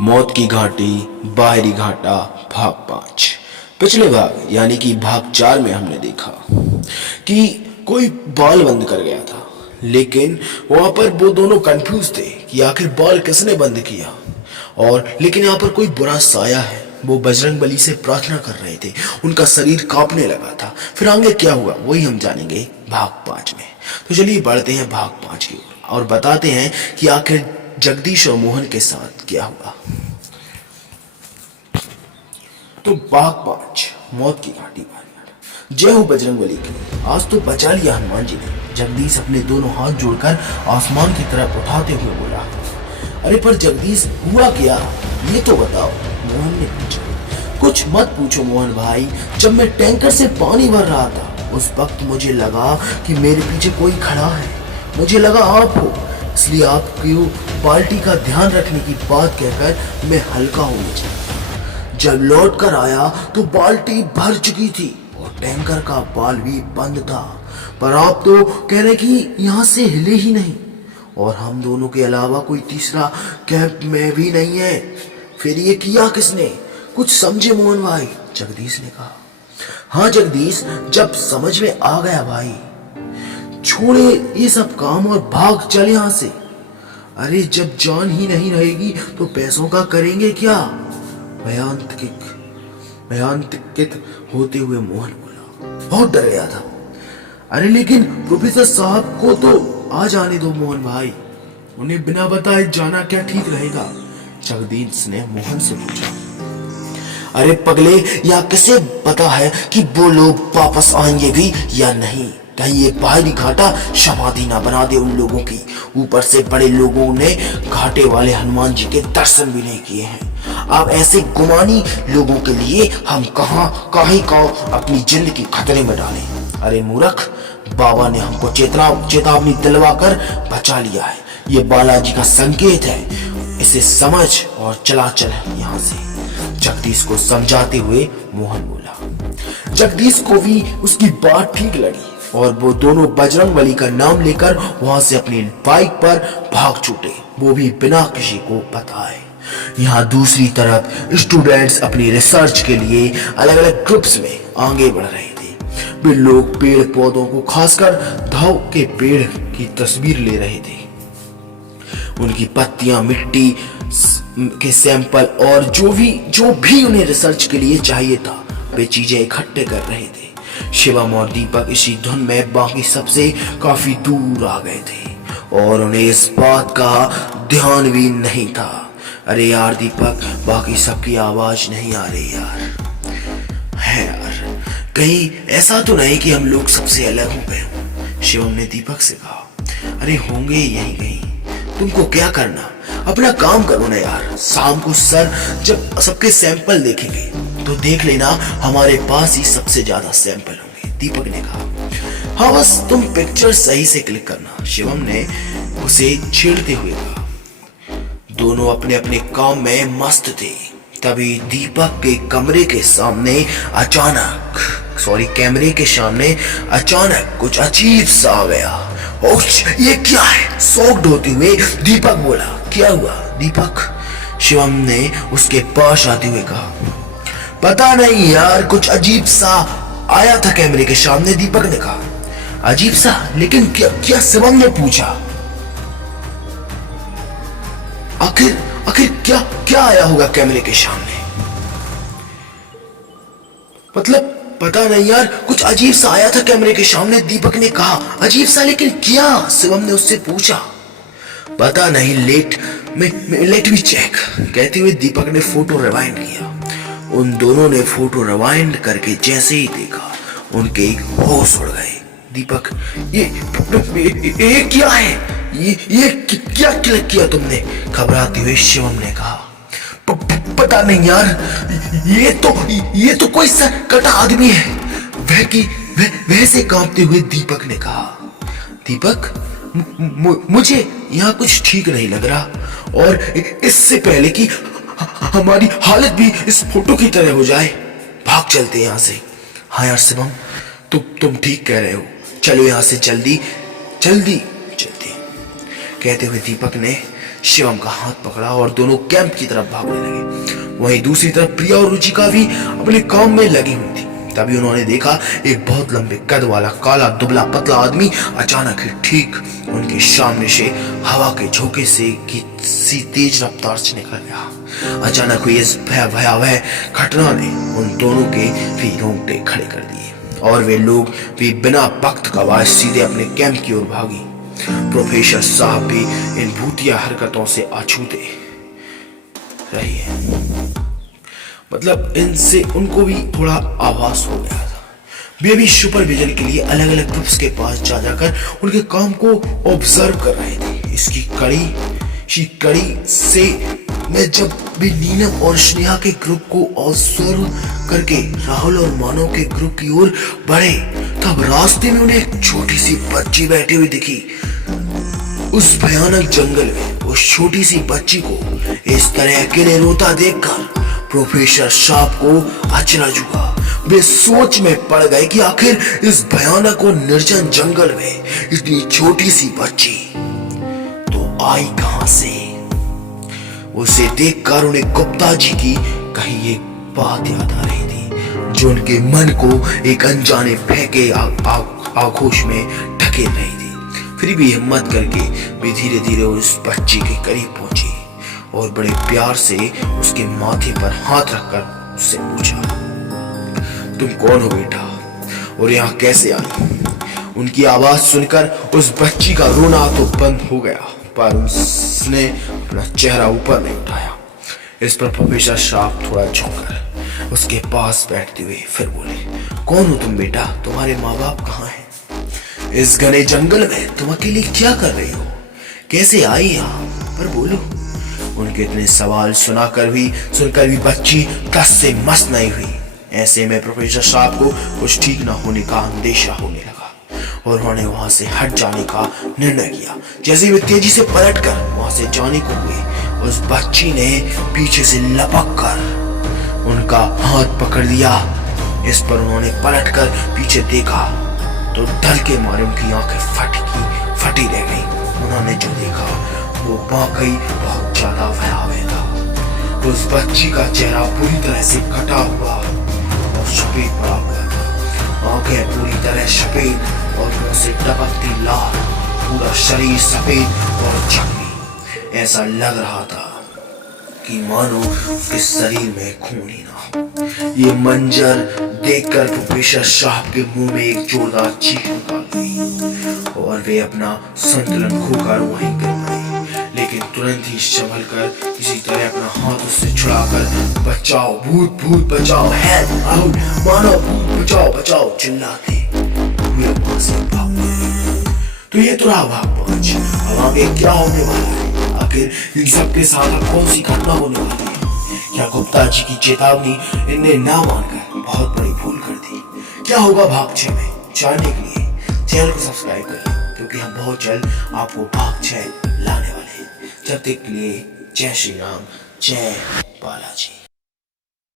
मौत की घाटी, बाहरी घाटा, भाग 5। पिछले भाग यानी कि भाग 4 में हमने देखा कि कोई बॉल बंद कर गया था, लेकिन वहां पर वो दोनों कंफ्यूज थे कि आखिर बॉल किसने बंद किया। और लेकिन यहाँ पर कोई बुरा साया है, वो बजरंग बली से प्रार्थना कर रहे थे, उनका शरीर कांपने लगा था। फिर आगे क्या हुआ वही हम जानेंगे भाग 5 में। तो चलिए बढ़ते हैं भाग 5 की ओर और बताते हैं कि आखिर जगदीश और मोहन के साथ क्या हुआ। तो भाग 5 मौत की घाटी। जय हो बजरंग बली की। आज तो बचा लिया हनुमान जी ने। जगदीश अपने दोनों हाथ जोड़कर आसमान की तरफ उठाते हुए बोला, अरे पर जगदीश हुआ क्या, ये तो बताओ। मोहन ने पूछा। कुछ मत पूछो मोहन भाई, जब मैं टैंकर से पानी भर रहा था उस वक्त मुझे लगा कि मेरे पीछे कोई खड़ा है। मुझे लगा आप हो, इसलिए आपकी बाल्टी का ध्यान रखने की बात कहकर मैं हल्का होने चला। जब लौट कर आया तो बाल्टी भर चुकी थी और टैंकर का बाल भी बंद था, पर आप तो कह रहे कि यहाँ से हिले ही नहीं, और हम दोनों के अलावा कोई तीसरा कैंप में भी नहीं है। फिर ये किया किसने, कुछ समझे मोहन भाई, जगदीश ने कहा। हाँ जगदीश, जब समझ में आ गया भाई। छोड़े ये सब काम और भाग चल यहाँ से। अरे जब जान ही नहीं रहेगी तो पैसों का करेंगे क्या, भयांतिक होते हुए मोहन बोला। बहुत डर गया था। अरे लेकिन प्रोफेसर साहब को तो आ जाने दो मोहन भाई, उन्हें बिना बताए जाना क्या ठीक रहेगा, जगदीश ने मोहन से पूछा। अरे पगले, या किसे पता है कि वो लोग वापस आएंगे भी या नहीं। कहीं ये बाहरी घाटा समाधि ना बना दे उन लोगों की। ऊपर से बड़े लोगों ने घाटे वाले हनुमान जी के दर्शन भी नहीं किए हैं। अब ऐसे गुमानी लोगों के लिए हम काहे अपनी जिंदगी खतरे में डालें। अरे मूर्ख, बाबा ने हमको चेतावनी दिलवाकर बचा लिया है। ये बालाजी का संकेत है, इसे समझ और चला चल यहाँ से, जगदीश को समझाते हुए मोहन बोला। जगदीश को भी उसकी बात ठीक लगी और वो दोनों बजरंग बली का नाम लेकर वहां से अपनी बाइक पर भाग छूटे, वो भी बिना किसी को बताए। यहाँ दूसरी तरफ स्टूडेंट्स अपनी रिसर्च के लिए अलग अलग ग्रुप्स में आगे बढ़ रहे थे। वे लोग पेड़ पौधों को, खासकर धाव के पेड़ की तस्वीर ले रहे थे। उनकी पत्तियां, मिट्टी के सैंपल और जो भी उन्हें रिसर्च के लिए चाहिए था वे चीजें इकट्ठे कर रहे थे। शिवम और दीपक इसी धुन में बाकी सबसे काफी दूर आ गए थे और उन्हें इस बात का ध्यान भी नहीं था। अरे यार दीपक, बाकी सबकी आवाज नहीं आ रही यार। है यार, कहीं ऐसा तो नहीं कि हम लोग सबसे अलग हो गए हों, शिवम ने दीपक से कहा। अरे होंगे यहीं कहीं, तुमको क्या करना, अपना काम करो ना यार। शाम को सर जब सबके सैंपल देखेंगे तो देख लेना हमारे पास ही सबसे ज्यादा सैंपल होंगे, दीपक ने कहा। हाँ बस तुम पिक्चर सही से क्लिक करना, शिवम ने उसे छेड़ते हुए कहा। दोनों अपने अपने काम में मस्त थे। तभी दीपक के कैमरे के सामने अचानक कुछ अजीब सा आ गया। ओह ये क्या है, शॉक्ड होते हुए दीपक बोला। क्या हुआ दीपक, शिवम ने उसके पास आते हुए कहा। पता नहीं यार, कुछ अजीब सा आया था कैमरे के सामने, दीपक ने कहा। अजीब सा, लेकिन क्या शिवम ने पूछा। आखिर क्या आया होगा कैमरे के सामने, मतलब पता नहीं यार, कुछ अजीब सा आया था कैमरे के सामने, दीपक ने कहा। अजीब सा, लेकिन क्या, शिवम ने उससे पूछा। पता नहीं, लेट मी चेक, कहते हुए दीपक ने फोटो रिवाइंड किया। उन दोनों ने फोटो रिवाइंड करके जैसे ही देखा उनके होश उड़ गए। दीपक, ये क्या है, ये क्या क्लिक किया तुमने, घबराते हुए शिवम ने कहा। पता नहीं यार, ये तो कोई सा कटा आदमी है, वैसे कांपते हुए दीपक ने कहा। दीपक, मुझे यहाँ कुछ ठीक नहीं लग रहा, और इससे पहले कि हमारी हालत भी इस फोटो की तरह हो जाए, भाग चलते हैं यहाँ से। हाँ यार शिवम, तुम ठीक कह रहे हो, चलो यहाँ से जल्दी, कहते हुए दीपक ने शिवम का हाथ पकड़ा और दोनों कैंप की तरफ भागने लगे। वहीं दूसरी तरफ प्रिया और रुचिका भी अपने काम में लगी हुई थी। तभी उन्होंने देखा एक बहुत लंबे कद वाला काला दुबला पतला आदमी अचानक ही ठीक उनके सामने से हवा के झोंके से की सी तेज रफ्तार से निकल गया। अचानक हुई इस भयावह घटना ने उन दोनों के भी रोंगटे खड़े कर दिए और वे लोग भी बिना वक्त गवाए सीधे अपने कैंप की ओर भागी। प्रोफेसर साहब भी इन भूतिया हरकतों से अछूते रही है। मतलब इनसे उनको भी थोड़ा आभास हो गया था। वे भी सुपरविजन के लिए अलग अलग ग्रुप्स के पास जा जाकर उनके काम को ऑब्जर्व कर रहे थे। इसकी कड़ी से मैं जब भी नीलम और स्नेहा के ग्रुप को ऑब्जर्व करके राहुल और मानव के ग्रुप की ओर बढ़े, तब रास्ते में उन्हें एक छोटी सी बच्ची बैठी हुई दिखी। उस भयानक जंगल में उस छोटी सी बच्ची को इस तरह अकेले रोता देखकर प्रोफेसर साहब को अचरज हुआ। वे सोच में पड़ गए कि आखिर इस भयानक और निर्जन जंगल में इतनी छोटी सी बच्ची तो आई कहां से। उसे देखकर उन्हें गुप्ता जी की कही एक बात याद आ रही थी जो उनके मन को एक अनजाने फेंके आगोश में ढकेल रही थी। फिर भी हिम्मत करके वे धीरे धीरे उस बच्ची के करीब पहुंची और बड़े प्यार से उसके माथे पर हाथ रखकर उससे पूछा, तुम कौन हो बेटा और यहाँ कैसे आई? उनकी आवाज सुनकर उस बच्ची का रोना तो बंद हो गया, पर उसने अपना चेहरा ऊपर नहीं उठाया। इस पर प्रोफेसर साहब थोड़ा झुककर उसके पास बैठते हुए फिर बोले, कौन हो तुम बेटा? तुम्हारे माँ बाप कहाँ हैं? इस घने जंगल में तुम अकेले क्या कर रही हो? कैसे आई यहाँ पर बोलो। उनके इतने सवाल सुनकर भी बच्ची टस से मस नहीं हुई। ऐसे में प्रोफेसर साहब को कुछ ठीक न होने का अंदेशा होने लगा और उन्होंने वहां से हट जाने का निर्णय किया। जैसे वे तेजी से पलटकर वहां से जाने को हुए, उस बच्ची ने पीछे से लपक कर उनका हाथ पकड़ लिया। इस पर उन्होंने पलटकर पीछे देखा तो डर के मारे उनकी आंखें फटी रह गई। उन्होंने जो देखा वो वाकई बहुत ज्यादा भयावह था। उस बच्ची का चेहरा पूरी तरह से कटा हुआ और सफेद पड़ा हुआ था। आंखें पूरी तरह सफेद और मुंह से टपकती लाल, पूरा शरीर सफेद और जख्मी। ऐसा लग रहा था कि मानो उसके शरीर में खून ही ना हो। ये मंजर देखकर प्रोफेसर साहब के मुंह में एक जोरदार चीख निकाल गई और वे अपना संतुलन खोकर वहीं गिर पड़े। लेकिन तुरंत ही संभल कर किसी तरह अपना हाथ उससे छुड़ाकर बचाओ भूत भूत बचाओ, हेल्प आउट, मानो भूत बचाओ बचाओ चिल्लाते हुए वहां से भाग गए। तो ये तो रहा भाग 5। अब आगे क्या होने वाला है? आखिर इन सबके साथ अब कौन सी घटना होने वाली है? क्या गुप्ता जी की चेतावनी इन्हें ना मानकर बहुत बड़ी भूल कर दी? क्या होगा भाग 6 में? जानने के लिए चैनल को सब्सक्राइब करें क्योंकि हम बहुत जल्द आपको भाग 6 लाने वाले हैं। जब तक के लिए जय श्री राम, जय बालाजी।